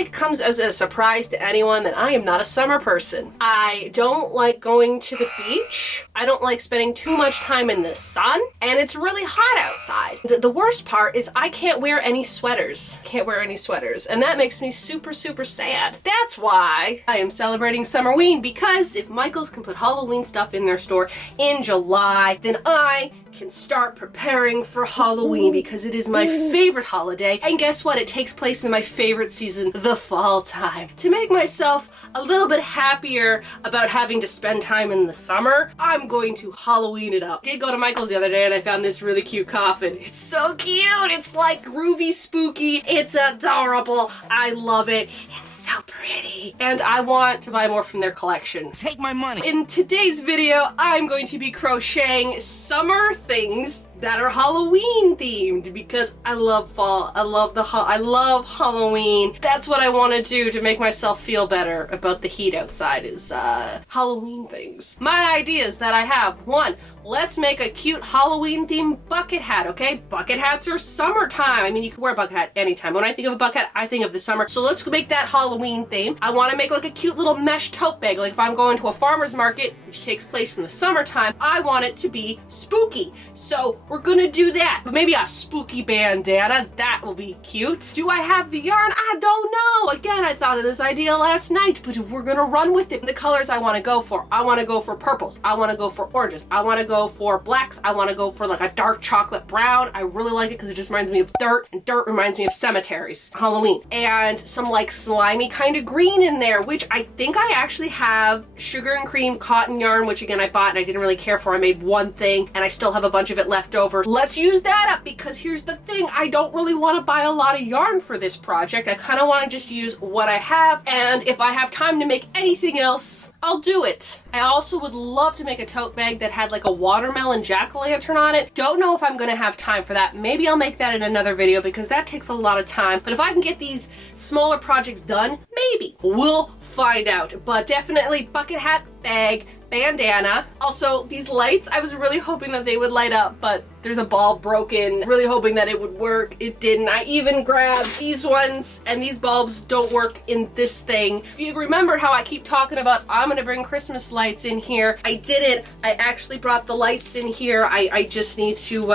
think it comes as a surprise to anyone that I am not a summer person. I don't like going to the beach. I don't like spending too much time in the sun, and it's really hot outside. The worst part is I can't wear any sweaters. Can't wear any sweaters, and that makes me super, super sad. That's why I am celebrating Summerween, because if Michaels can put Halloween stuff in their store in July, then I can start preparing for Halloween, because it is my favorite holiday. And guess what? It takes place in my favorite season, the fall time. To make myself a little bit happier about having to spend time in the summer, I'm going to Halloween it up. I did go to Michael's the other day and I found this really cute coffin. It's so cute. It's like groovy, spooky. It's adorable. I love it. It's so pretty. And I want to buy more from their collection. Take my money. In today's video, I'm going to be crocheting summer things that are Halloween themed, because I love fall. I love Halloween. That's what I want to do to make myself feel better about the heat outside, is Halloween things. My ideas that I have: one, let's make a cute Halloween themed bucket hat, okay? Bucket hats are summertime. I mean, you can wear a bucket hat anytime. When I think of a bucket hat, I think of the summer. So let's make that Halloween theme. I want to make like a cute little mesh tote bag. Like if I'm going to a farmer's market, which takes place in the summertime, I want it to be spooky. So we're gonna do that. But maybe a spooky bandana, that will be cute. Do I have the yarn? I don't know. Again, I thought of this idea last night, but we're gonna run with it. The colors I want to go for: I want to go for purples, I want to go for oranges, I want to go for blacks, I want to go for like a dark chocolate brown. I really like it because it just reminds me of dirt, and dirt reminds me of cemeteries, Halloween. And some like slimy kind of green in there, which I think I actually have sugar and cream cotton yarn, which again I bought and I didn't really care for. I made one thing and I still have a bunch of it left over. Let's use that up, because here's the thing: I don't really want to buy a lot of yarn for this project. I kind of want to just use what I have, and if I have time to make anything else, I'll do it. I also would love to make a tote bag that had like a watermelon jack-o'-lantern on it. Don't know if I'm gonna have time for that. Maybe I'll make that in another video, because that takes a lot of time. But if I can get these smaller projects done, maybe. We'll find out. But definitely bucket hat, bag, bandana. Also, these lights, I was really hoping that they would light up, but there's a bulb broken. Really hoping that it would work. It didn't. I even grabbed these ones, and these bulbs don't work in this thing. If you remember how I keep talking about I'm gonna bring Christmas lights in here, I did it. I actually brought the lights in here. I just need to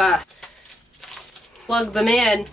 plug them in.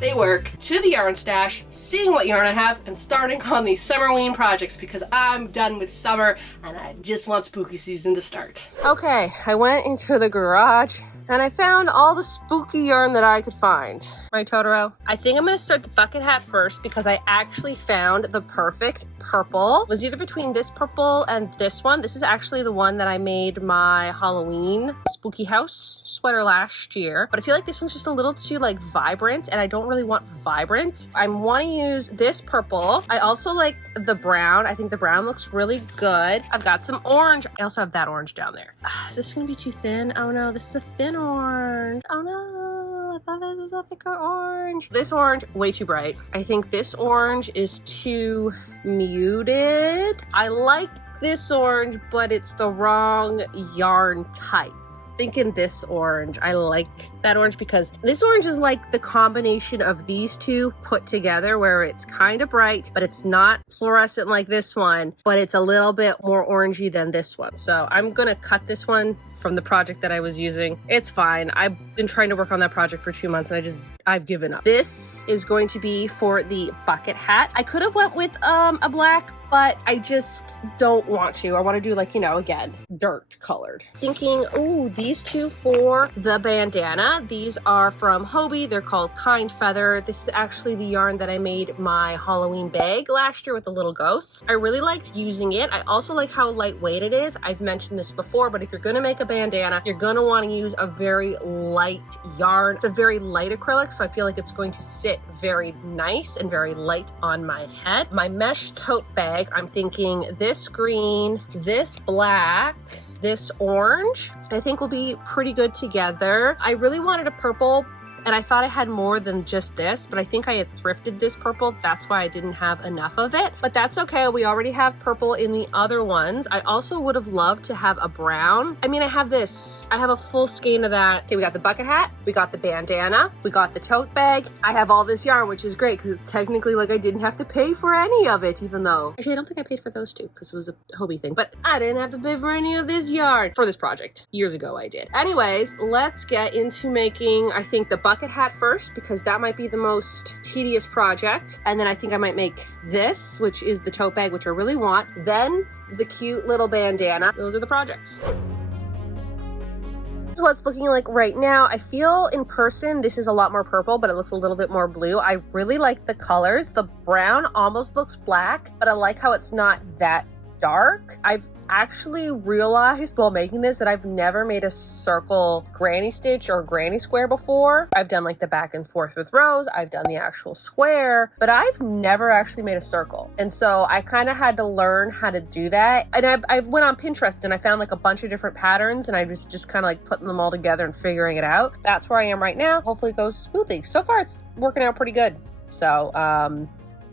They work. To the yarn stash, seeing what yarn I have, and starting on these Summerween projects, because I'm done with summer and I just want spooky season to start. Okay, I went into the garage and I found all the spooky yarn that I could find. Right, Totoro? I think I'm gonna start the bucket hat first, because I actually found the perfect purple. It was either between this purple and this one. This is actually the one that I made my Halloween spooky house sweater last year, but I feel like this one's just a little too like vibrant, and I don't really want vibrant. I want to use this purple. I also like the brown. I think the brown looks really good. I've got some orange. I also have that orange down there. Is this gonna be too thin? Oh no, this is a thin orange. Oh no, I thought this was a thicker orange. This orange, way too bright. I think this orange is too muted. I like this orange, but it's the wrong yarn type. Thinking this orange. I like that orange because this orange is like the combination of these two put together, where it's kind of bright, but it's not fluorescent like this one, but it's a little bit more orangey than this one. So I'm gonna cut this one from the project that I was using. It's fine. I've been trying to work on that project for 2 months and I've given up. This is going to be for the bucket hat. I could have went with a black, but I just don't want to. I want to do like, you know, again, dirt colored. Thinking, ooh, these two for the bandana. These are from Hobie. They're called Kind Feather. This is actually the yarn that I made my Halloween bag last year with the little ghosts. I really liked using it. I also like how lightweight it is. I've mentioned this before, but if you're gonna make a bandana, you're gonna want to use a very light yarn. It's a very light acrylic, so I feel like it's going to sit very nice and very light on my head. My mesh tote bag, I'm thinking this green, this black, this orange, I think will be pretty good together. I really wanted a purple and I thought I had more than just this, but I think I had thrifted this purple. That's why I didn't have enough of it, but that's okay. We already have purple in the other ones. I also would have loved to have a brown. I mean, I have this, I have a full skein of that. Okay, we got the bucket hat, we got the bandana, we got the tote bag. I have all this yarn, which is great because it's technically like I didn't have to pay for any of it, even though, actually I don't think I paid for those two because it was a Hobie thing, but I didn't have to pay for any of this yarn for this project. Years ago I did. Anyways, let's get into making, I think, the bucket hat first because that might be the most tedious project. And then I think I might make this, which is the tote bag, which I really want. Then the cute little bandana. Those are the projects. This is what it's looking like right now. I feel in person this is a lot more purple, but it looks a little bit more blue. I really like the colors. The brown almost looks black, but I like how it's not that dark. I've actually realized while making this that I've never made a circle granny stitch or granny square before. I've done like the back and forth with rows, I've done the actual square, but I've never actually made a circle. And so I kind of had to learn how to do that. And I went on Pinterest and I found like a bunch of different patterns and I was just kind of like putting them all together and figuring it out. That's where I am right now. Hopefully it goes smoothly. So far it's working out pretty good. So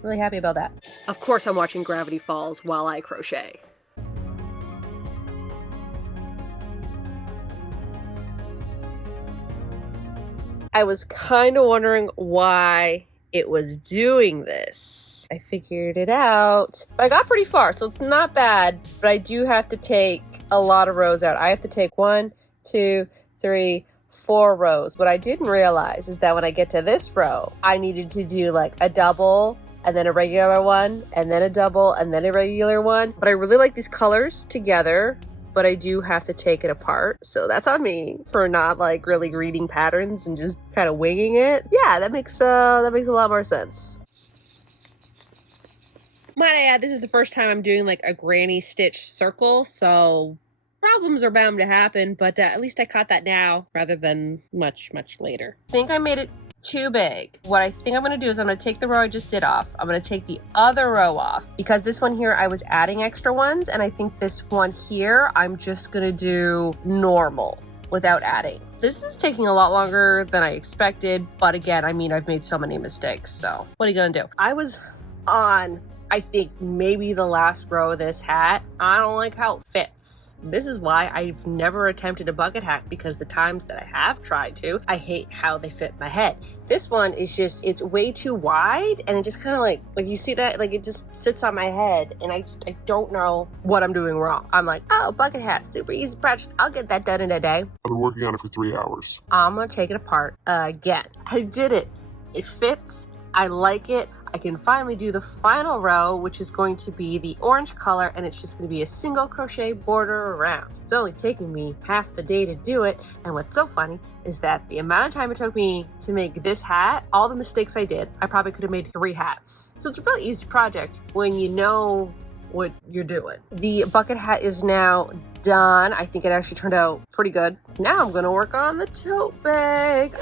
really happy about that. Of course I'm watching Gravity Falls while I crochet. I was kind of wondering why it was doing this. I figured it out, but I got pretty far, so it's not bad, but I do have to take a lot of rows out. I have to take 1, 2, 3, 4 rows. What I didn't realize is that when I get to this row, I needed to do like a double and then a regular one and then a double and then a regular one. But I really like these colors together, but I do have to take it apart. So that's on me for not like really reading patterns and just kind of winging it. Yeah, that makes a lot more sense. Might I add, this is the first time I'm doing like a granny stitch circle, so problems are bound to happen, but at least I caught that now rather than much later. I think I made it too big. What I think I'm going to do is I'm going to take the row I just did off. I'm going to take the other row off because this one here I was adding extra ones, and I think this one here I'm just going to do normal without adding. This is taking a lot longer than I expected, but again, I mean, I've made so many mistakes, so what are you going to do? I was on, I think, maybe the last row of this hat. I don't like how it fits. This is why I've never attempted a bucket hat, because the times that I have tried to, I hate how they fit my head. This one is just, it's way too wide, and it just kind of like you see that, like it just sits on my head, and I don't know what I'm doing wrong. I'm like, oh, bucket hat, super easy project. I'll get that done in a day. I've been working on it for 3 hours. I'm gonna take it apart again. I did it. It fits. I like it. I can finally do the final row, which is going to be the orange color, and it's just going to be a single crochet border around. It's only taking me half the day to do it, and what's so funny is that the amount of time it took me to make this hat, all the mistakes I did, I probably could have made 3 hats. So it's a really easy project when you know what you're doing. The bucket hat is now done. I think it actually turned out pretty good. Now I'm going to work on the tote bag.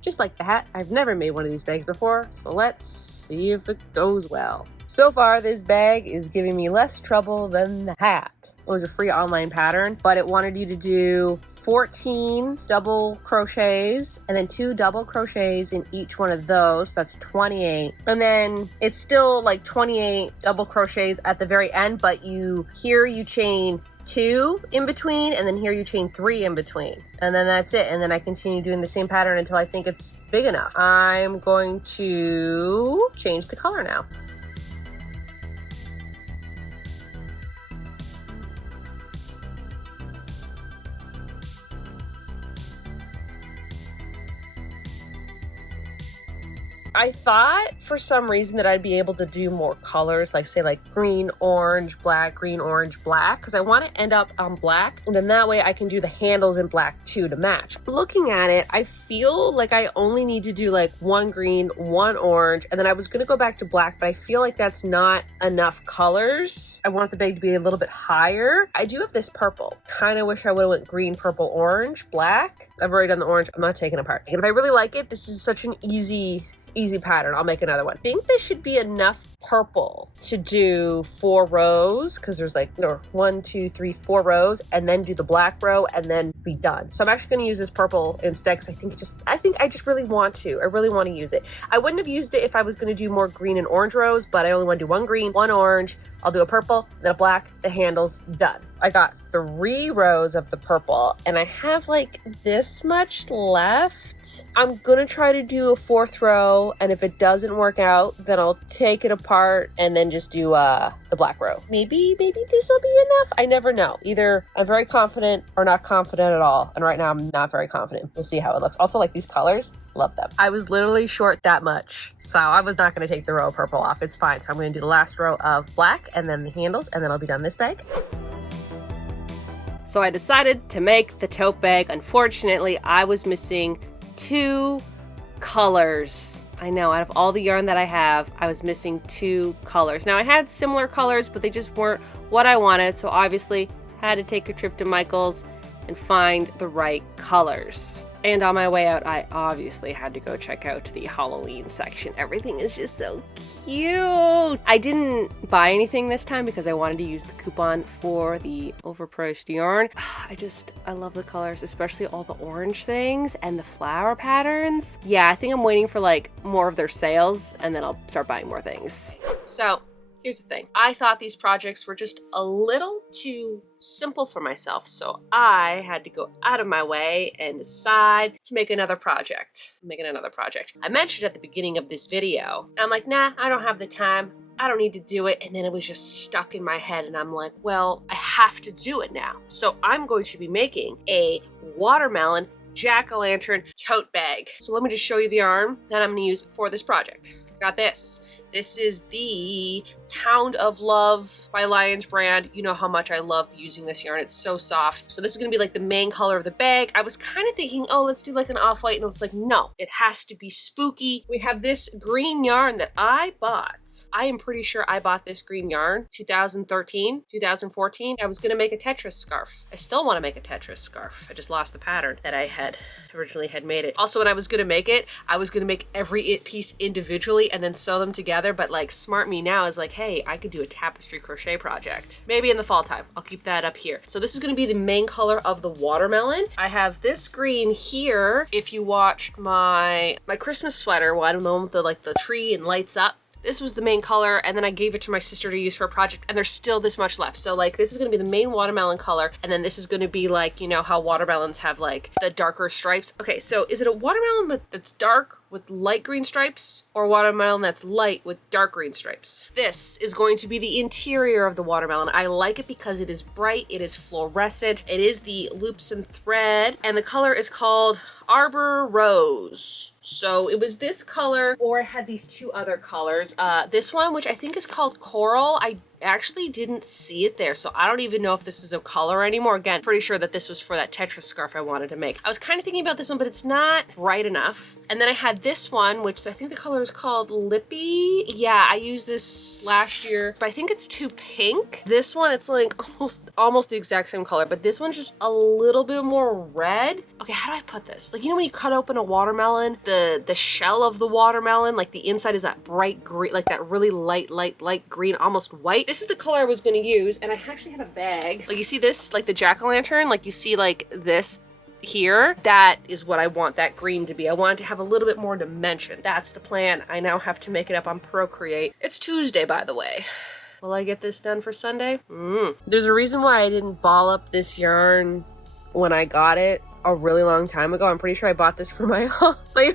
Just like the hat, I've never made one of these bags before, so let's see if it goes well. So far, this bag is giving me less trouble than the hat. It was a free online pattern, but it wanted you to do 14 double crochets and then 2 double crochets in each one of those. So that's 28. And then it's still like 28 double crochets at the very end, but here you chain 2 in between, and then here you chain 3 in between, and then that's it. And then I continue doing the same pattern until I think it's big enough. I'm going to change the color now. I thought for some reason that I'd be able to do more colors, like say like green, orange, black, green, orange, black, because I want to end up on black, and then that way I can do the handles in black too to match. Looking at it, I feel like I only need to do like 1 green, 1 orange, and then I was going to go back to black, but I feel like that's not enough colors. I want the bag to be a little bit higher. I do have this purple. Kind of wish I would have went green, purple, orange, black. I've already done the orange. I'm not taking it apart. And if I really like it, this is such an easy easy pattern. I'll make another one. I think this should be enough purple to do 4 rows, because there's like, no, 1, 2, 3, 4 rows, and then do the black row and then be done. So I'm actually going to use this purple instead, because I think I just really want to. I really want to use it. I wouldn't have used it if I was going to do more green and orange rows, but I only want to do 1 green, 1 orange. I'll do a purple, then a black, the handles, done. I got 3 rows of the purple, and I have like this much left. I'm gonna try to do a 4th row, and if it doesn't work out, then I'll take it apart and then just do the black row. Maybe this will be enough. I never know. Either I'm very confident or not confident at all, and right now I'm not very confident. We'll see how it looks. Also, like these colors, love them. I was literally short that much, so I was not gonna take the row of purple off. It's fine. So I'm gonna do the last row of black and then the handles, and then I'll be done this bag. So I decided to make the tote bag. Unfortunately, I was missing 2 colors. I know, out of all the yarn that I have, I was missing 2 colors. Now I had similar colors, but they just weren't what I wanted. So obviously had to take a trip to Michael's and find the right colors. And on my way out, I obviously had to go check out the Halloween section. Everything is just so cute. I didn't buy anything this time because I wanted to use the coupon for the overpriced yarn. I love the colors, especially all the orange things and the flower patterns. Yeah, I think I'm waiting for like more of their sales, and then I'll start buying more things. So here's the thing. I thought these projects were just a little too simple for myself, so I had to go out of my way and decide to make another project. I mentioned at the beginning of this video, and I'm like, nah, I don't have the time. I don't need to do it. And then it was just stuck in my head, and I'm like, well, I have to do it now. So I'm going to be making a watermelon jack-o'-lantern tote bag. So let me just show you the yarn that I'm going to use for this project. Got this. This is the Pound of Love by Lion's brand. You know how much I love using this yarn. It's so soft. So this is gonna be like the main color of the bag. I was kind of thinking, oh, let's do like an off-white, and it's like, no, it has to be spooky. We have this green yarn that I bought. I am pretty sure I bought this green yarn 2013, 2014. I was gonna make a Tetris scarf. I still wanna make a Tetris scarf. I just lost the pattern that I had originally made it. Also, when I was gonna make it, I was gonna make every piece individually and then sew them together, but like smart me now is like, hey, I could do a tapestry crochet project. Maybe in the fall time. I'll keep that up here. So this is gonna be the main color of the watermelon. I have this green here. If you watched my Christmas sweater, well, I don't know, with the tree and lights up. This was the main color, and then I gave it to my sister to use for a project, and there's still this much left. So like this is gonna be the main watermelon color, and then this is gonna be like, you know how watermelons have like the darker stripes. Okay, so is it a watermelon that's dark with light green stripes, or watermelon that's light with dark green stripes? This is going to be the interior of the watermelon. I like it because it is bright, it is fluorescent, it is the loops and thread, and the color is called Arbor Rose. So it was this color, or I had these 2 other colors. This one, which I think is called Coral, I actually didn't see it there, so I don't even know if this is a color anymore. Again, pretty sure that this was for that Tetris scarf I wanted to make. I was kind of thinking about this one, but it's not bright enough. And then I had this one, which I think the color is called Lippy. Yeah, I used this last year, but I think it's too pink. This one, it's like almost the exact same color, but this one's just a little bit more red. Okay, how do I put this? Like, you know when you cut open a watermelon, the shell of the watermelon, like the inside is that bright green, like that really light green, almost white. This is the color I was gonna use, and I actually have a bag. Like, you see this, like the jack-o'-lantern, like you see like this here, that is what I want that green to be. I want it to have a little bit more dimension. That's the plan. I now have to make it up on Procreate. It's Tuesday, by the way. Will I get this done for Sunday? There's a reason why I didn't ball up this yarn when I got it a really long time ago. I'm pretty sure I bought this for my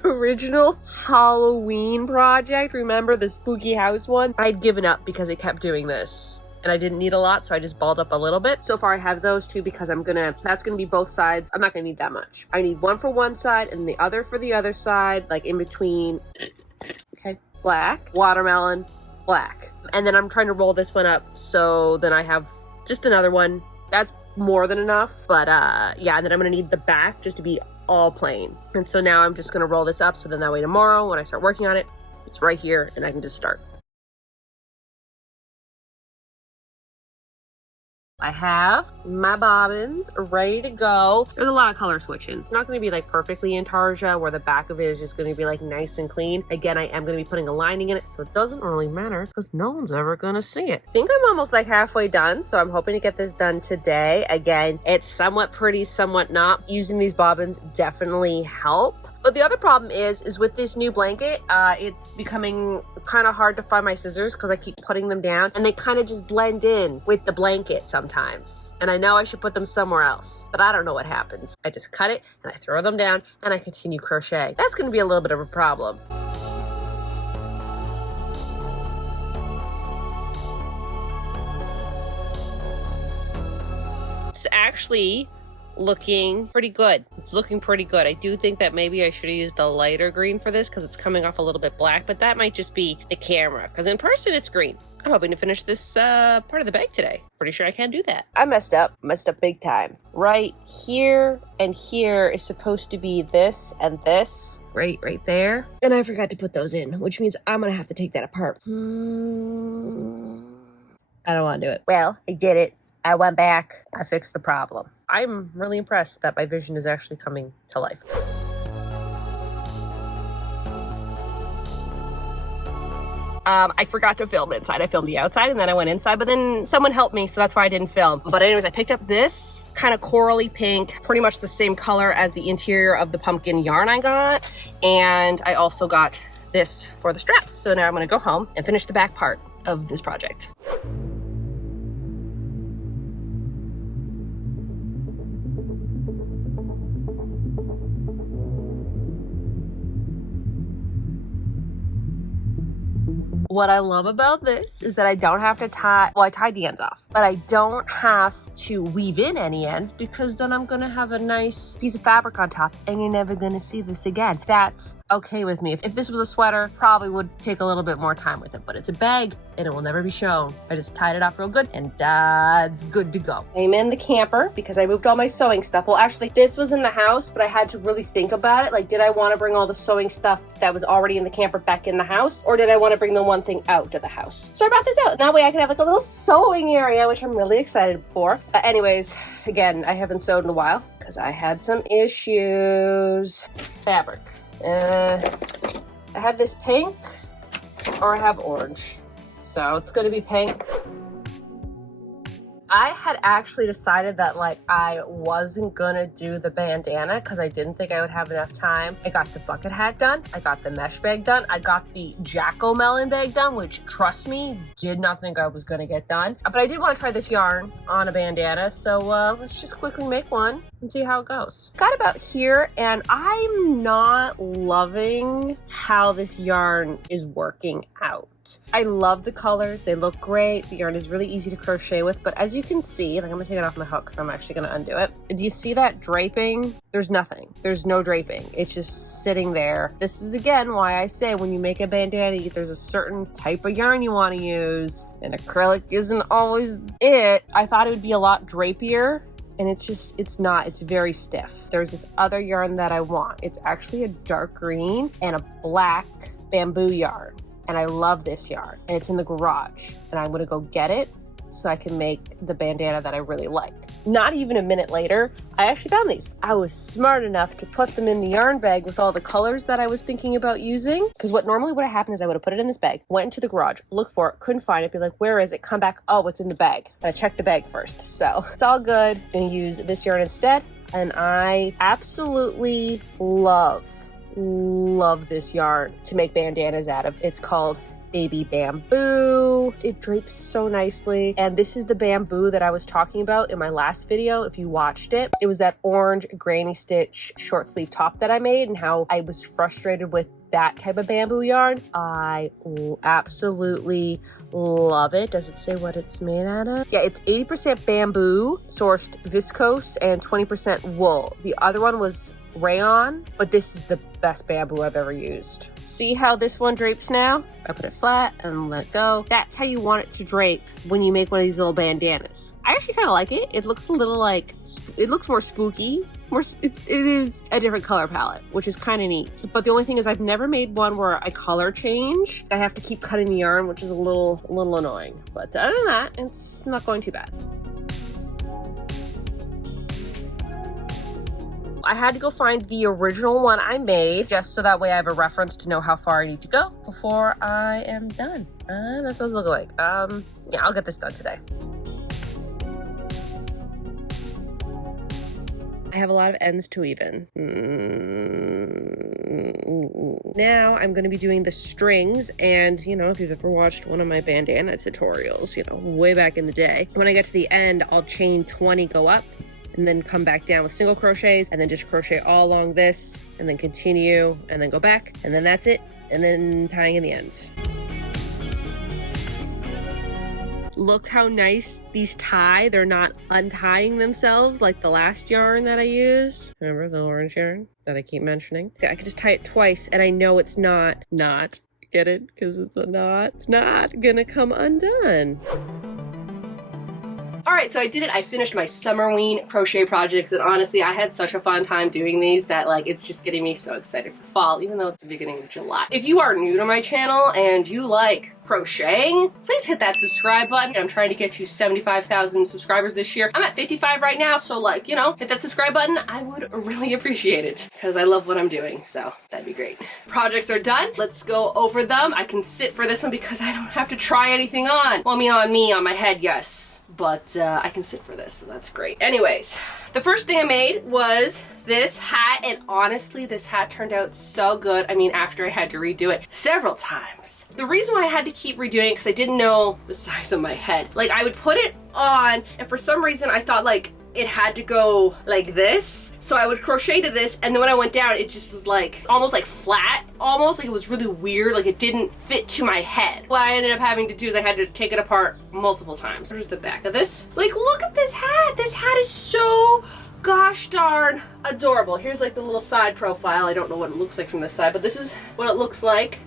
original Halloween project. Remember the spooky house one? I'd given up because it kept doing this, and I didn't need a lot, so I just balled up a little bit. So far I have those 2 because that's gonna be both sides. I'm not gonna need that much. I need one for one side and the other for the other side, like in between. Okay, black, watermelon, black. And then I'm trying to roll this one up, so then I have just another one. That's more than enough, but yeah, and then I'm gonna need the back just to be all plain. And so now I'm just gonna roll this up, so then that way tomorrow when I start working on it, it's right here and I can just start. I have my bobbins ready to go. There's a lot of color switching. It's not going to be like perfectly intarsia where the back of it is just going to be like nice and clean. Again, I am going to be putting a lining in it, so it doesn't really matter because no one's ever going to see it. I think I'm almost like halfway done, so I'm hoping to get this done today. Again, it's somewhat pretty, somewhat not. Using these bobbins definitely help. But the other problem is with this new blanket, it's becoming kind of hard to find my scissors because I keep putting them down and they kind of just blend in with the blanket sometimes. And I know I should put them somewhere else, but I don't know what happens. I just cut it and I throw them down and I continue crochet. That's going to be a little bit of a problem. It's actually looking pretty good. It's looking pretty good. I do think that maybe I should have used a lighter green for this because it's coming off a little bit black, but that might just be the camera because in person it's green. I'm hoping to finish this part of the bag today. Pretty sure I can do that. I messed up big time. Right here and here is supposed to be this and this. Right there. And I forgot to put those in, which means I'm gonna have to take that apart. I don't want to do it. Well, I did it. I went back, I fixed the problem. I'm really impressed that my vision is actually coming to life. I forgot to film inside. I filmed the outside and then I went inside, but then someone helped me, so that's why I didn't film. But anyways, I picked up this kind of corally pink, pretty much the same color as the interior of the pumpkin yarn I got. And I also got this for the straps. So now I'm gonna go home and finish the back part of this project. What I love about this is that I don't have to tie, well, I tied the ends off, but I don't have to weave in any ends because then I'm gonna have a nice piece of fabric on top and you're never gonna see this again. That's okay with me. If this was a sweater, probably would take a little bit more time with it, but it's a bag and it will never be shown. I just tied it off real good and that's good to go. I'm in the camper because I moved all my sewing stuff. Well, actually this was in the house, but I had to really think about it. Like, did I want to bring all the sewing stuff that was already in the camper back in the house, or did I want to bring the one thing out of the house? So I brought this out, and that way I can have like a little sewing area, which I'm really excited for. Anyways, again, I haven't sewed in a while because I had some issues. Fabric. I have this pink or I have orange. So it's going to be pink. I had actually decided that like I wasn't gonna do the bandana because I didn't think I would have enough time. I got the bucket hat done. I got the mesh bag done. I got the jack-o'-melon bag done, which trust me, did not think I was gonna get done. But I did want to try this yarn on a bandana. So let's just quickly make one and see how it goes. Got about here and I'm not loving how this yarn is working out. I love the colors, they look great. The yarn is really easy to crochet with, but as you can see, like I'm gonna take it off my hook because I'm actually gonna undo it. Do you see that draping? There's nothing. There's no draping. It's just sitting there. This is again why I say when you make a bandana, there's a certain type of yarn you want to use, and acrylic isn't always it. I thought it would be a lot drapier, and it's not. It's very stiff. There's this other yarn that I want. It's actually a dark green and a black bamboo yarn. And I love this yarn, and it's in the garage, and I'm gonna go get it so I can make the bandana that I really like. Not even a minute later, I actually found these. I was smart enough to put them in the yarn bag with all the colors that I was thinking about using, because what normally would have happened is I would have put it in this bag, went into the garage, looked for it, couldn't find it, be like, where is it? Come back, oh, it's in the bag. But I checked the bag first, so it's all good. I'm gonna use this yarn instead, and I absolutely love this yarn to make bandanas out of. It's called Baby Bamboo. It drapes so nicely, and this is the bamboo that I was talking about in my last video. If you watched it, it was that orange granny stitch short sleeve top that I made and how I was frustrated with that type of bamboo yarn. I absolutely love it. Does it say what it's made out of? Yeah, it's 80% bamboo sourced viscose and 20% wool. The other one was rayon, but this is the best bamboo I've ever used. See how this one drapes now? I put it flat and let it go. That's how you want it to drape when you make one of these little bandanas. I actually kind of like it. It looks a little like, it looks more spooky. It is a different color palette, which is kind of neat. But the only thing is I've never made one where I color change. I have to keep cutting the yarn, which is a little annoying. But other than that, it's not going too bad. I had to go find the original one I made just so that way I have a reference to know how far I need to go before I am done. That's what it looks like. Yeah, I'll get this done today. I have a lot of ends to weave in. Now I'm going to be doing the strings, and you know, if you've ever watched one of my bandana tutorials, you know, way back in the day, when I get to the end, I'll chain 20, go up, and then come back down with single crochets, and then just crochet all along this, and then continue, and then go back, and then that's it, and then tying in the ends. Look how nice these tie. They're not untying themselves like the last yarn that I used. Remember the orange yarn that I keep mentioning? I can just tie it twice and I know it's not, get it? Because it's not gonna come undone. All right, so I did it. I finished my Summerween crochet projects, and honestly, I had such a fun time doing these that like it's just getting me so excited for fall, even though it's the beginning of July. If you are new to my channel and you like crocheting, please hit that subscribe button. I'm trying to get to 75,000 subscribers this year. I'm at 55 right now, so like, you know, hit that subscribe button. I would really appreciate it because I love what I'm doing, so that'd be great. Projects are done. Let's go over them. I can sit for this one because I don't have to try anything on. Well, on my head, yes. But I can sit for this, so that's great. Anyways, the first thing I made was this hat, and honestly, this hat turned out so good. I mean, after I had to redo it several times. The reason why I had to keep redoing it because I didn't know the size of my head. Like, I would put it on, and for some reason, I thought like it had to go like this. So I would crochet to this, and then when I went down, it just was like almost like flat, almost like it was really weird, like it didn't fit to my head. What I ended up having to do is I had to take it apart multiple times. Here's the back of this. Like, look at this hat. This hat is so gosh darn adorable. Here's like the little side profile. I don't know what it looks like from this side, but this is what it looks like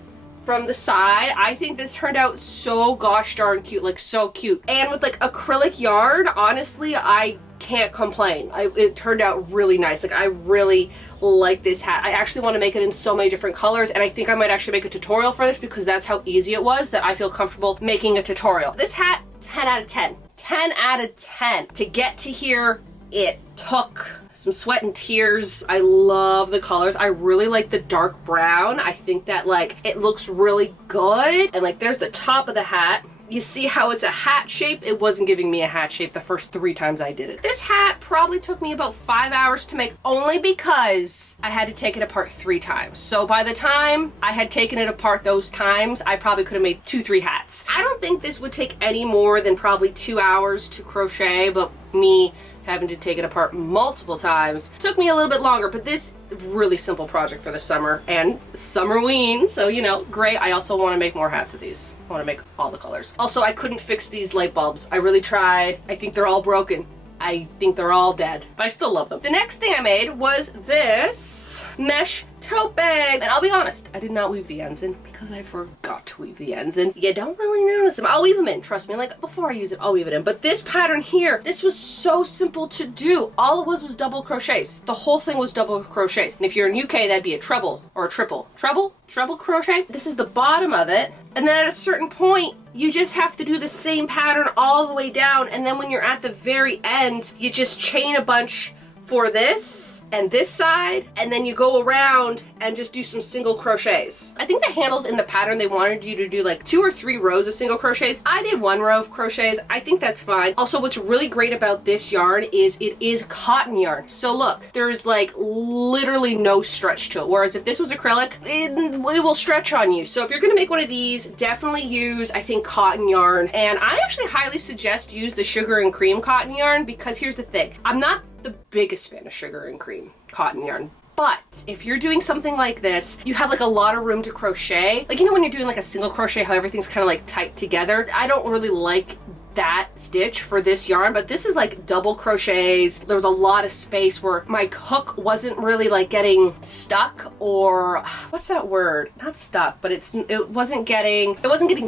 from the side. I think this turned out so gosh darn cute, like so cute. And with like acrylic yarn, honestly, I can't complain. It turned out really nice. Like, I really like this hat. I actually want to make it in so many different colors, and I think I might actually make a tutorial for this because that's how easy it was that I feel comfortable making a tutorial. This hat, 10 out of 10. 10 out of 10. To get to here, it took some sweat and tears. I love the colors. I really like the dark brown. I think that like it looks really good. And like there's the top of the hat. You see how it's a hat shape? It wasn't giving me a hat shape the first 3 times I did it. This hat probably took me about 5 hours to make, only because I had to take it apart 3 times. So by the time I had taken it apart those times, I probably could have made 2-3 hats. I don't think this would take any more than probably 2 hours to crochet, but me having to take it apart multiple times took me a little bit longer. But this really simple project for the summer and Summerween, so you know, great. I also want to make more hats of these. I want to make all the colors. Also, I couldn't fix these light bulbs. I really tried. I think they're all broken. I think they're all dead, but I still love them. The next thing I made was this mesh tote bag. And I'll be honest, I did not weave the ends in because I forgot to weave the ends in. You don't really notice them. I'll weave them in, trust me. Like, before I use it, I'll weave it in. But this pattern here, this was so simple to do. All it was double crochets. The whole thing was double crochets. And if you're in UK, that'd be a treble or a triple. Treble crochet. This is the bottom of it. And then at a certain point, you just have to do the same pattern all the way down. And then when you're at the very end, you just chain a bunch for this and this side, and then you go around and just do some single crochets. I think the handles in the pattern, they wanted you to do like 2 or 3 rows of single crochets. I did 1 row of crochets. I think that's fine. Also, what's really great about this yarn is it is cotton yarn. So look, there's like literally no stretch to it. Whereas if this was acrylic, it will stretch on you. So if you're gonna make one of these, definitely use, I think, cotton yarn. And I actually highly suggest use the sugar and cream cotton yarn, because here's the thing. I'm not the biggest fan of sugar and cream cotton yarn, but if you're doing something like this, you have like a lot of room to crochet. Like, you know, when you're doing like a single crochet, how everything's kind of like tight together. I don't really like that stitch for this yarn, but this is like double crochets. There was a lot of space where my hook wasn't really like getting stuck, or what's that word? Not stuck, but it wasn't getting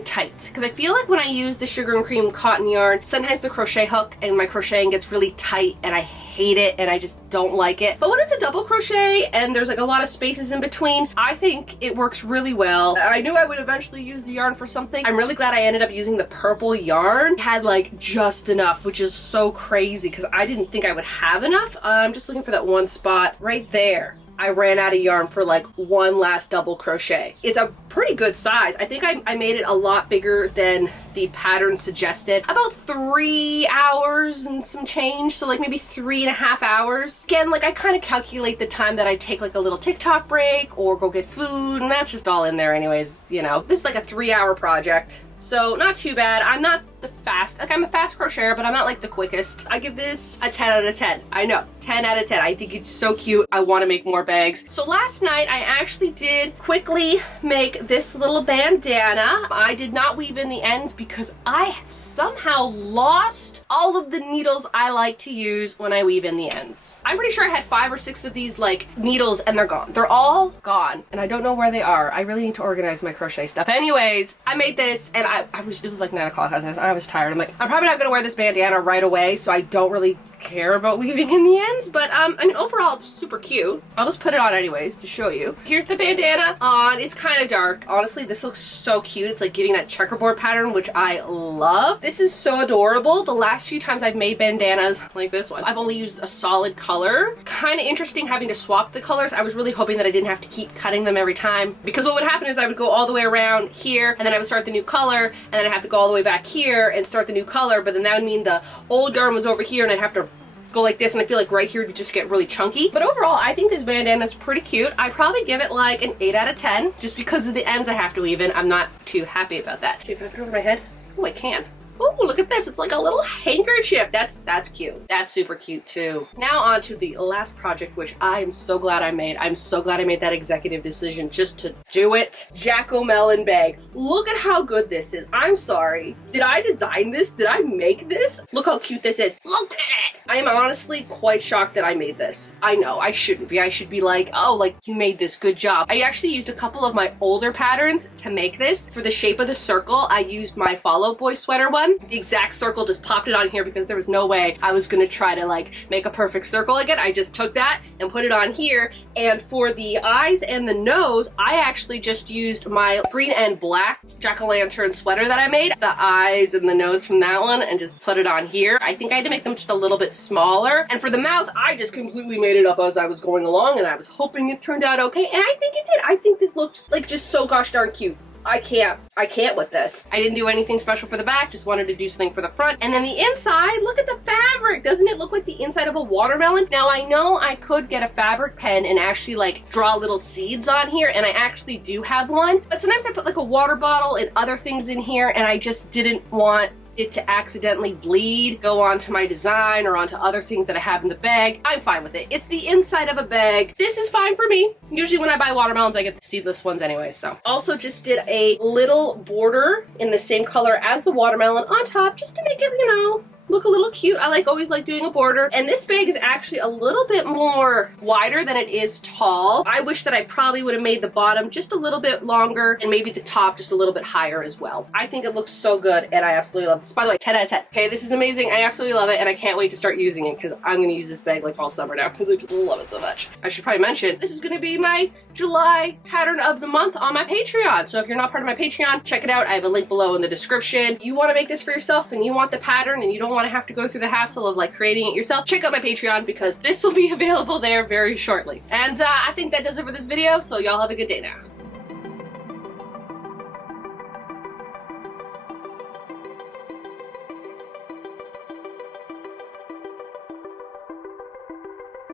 tight. Because I feel like when I use the sugar and cream cotton yarn, sometimes the crochet hook and my crocheting gets really tight, and I hate it and I just don't like it. But when it's a double crochet and there's like a lot of spaces in between, I think it works really well. I knew I would eventually use the yarn for something. I'm really glad I ended up using the purple yarn. It had like just enough, which is so crazy because I didn't think I would have enough. I'm just looking for that one spot right there. I ran out of yarn for like one last double crochet. It's a pretty good size. I think I made it a lot bigger than the pattern suggested. About 3 hours and some change. So like maybe 3.5 hours. Again, like I kind of calculate the time that I take like a little TikTok break or go get food, and that's just all in there anyways, you know. This is like a 3-hour project. So not too bad. I'm not the fast, like I'm a fast crocheter, but I'm not like the quickest. I give this a 10 out of 10. I know, 10 out of 10. I think it's so cute. I want to make more bags. So last night I actually did quickly make this little bandana. I did not weave in the ends because I have somehow lost all of the needles I like to use when I weave in the ends. I'm pretty sure I had 5 or 6 of these like needles and they're gone. They're all gone and I don't know where they are. I really need to organize my crochet stuff. Anyways, I made this and it was like 9 o'clock. I was tired. I'm like, I'm probably not gonna wear this bandana right away, so I don't really care about weaving in the ends, but I mean, overall it's super cute. I'll just put it on anyways to show you. Here's the bandana on. It's kind of dark. Honestly, this looks so cute. It's like giving that checkerboard pattern, which I love. This is so adorable. The last few times I've made bandanas like this one, I've only used a solid color. Kind of interesting having to swap the colors. I was really hoping that I didn't have to keep cutting them every time, because what would happen is I would go all the way around here and then I would start the new color and then I'd have to go all the way back here and start the new color, but then that would mean the old yarn was over here and I'd have to go like this, and I feel like right here would just get really chunky. But overall, I think this bandana is pretty cute. I'd probably give it like an 8 out of 10 just because of the ends I have to weave in. I'm not too happy about that. See if I put it over my head? Oh, I can. Oh, look at this. It's like a little handkerchief. That's cute. That's super cute too. Now on to the last project, which I'm so glad I made. I'm so glad I made that executive decision just to do it. Jack-o'-melon bag. Look at how good this is. I'm sorry. Did I design this? Did I make this? Look how cute this is. Look at it. I am honestly quite shocked that I made this. I know, I shouldn't be. I should be like, oh, like you made this, good job. I actually used a couple of my older patterns to make this. For the shape of the circle, I used my Fall Out Boy sweater one. The exact circle, just popped it on here because there was no way I was gonna try to like make a perfect circle again. I just took that and put it on here. And for the eyes and the nose, I actually just used my green and black jack-o'-lantern sweater that I made. The eyes and the nose from that one and just put it on here. I think I had to make them just a little bit smaller. And for the mouth, I just completely made it up as I was going along and I was hoping it turned out okay. And I think it did. I think this looked like just so gosh darn cute. I can't with this. I didn't do anything special for the back, just wanted to do something for the front. And then the inside, look at the fabric. Doesn't it look like the inside of a watermelon? Now I know I could get a fabric pen and actually like draw little seeds on here, and I actually do have one. But sometimes I put like a water bottle and other things in here, and I just didn't want it to accidentally bleed, go onto my design or onto other things that I have in the bag. I'm fine with it. It's the inside of a bag. This is fine for me. Usually when I buy watermelons, I get the seedless ones anyway, so. Also just did a little border in the same color as the watermelon on top, just to make it, you know, look a little cute. I always like doing a border. And this bag is actually a little bit more wider than it is tall. I wish that I probably would have made the bottom just a little bit longer and maybe the top just a little bit higher as well. I think it looks so good and I absolutely love this. By the way, 10 out of 10. Okay, this is amazing. I absolutely love it and I can't wait to start using it because I'm gonna use this bag like all summer now because I just love it so much. I should probably mention, this is gonna be my July pattern of the month on my Patreon. So if you're not part of my Patreon, check it out. I have a link below in the description. You wanna make this for yourself and you want the pattern and you don't want to have to go through the hassle of like creating it yourself, check out my Patreon because this will be available there very shortly. And I think that does it for this video, so y'all have a good day now.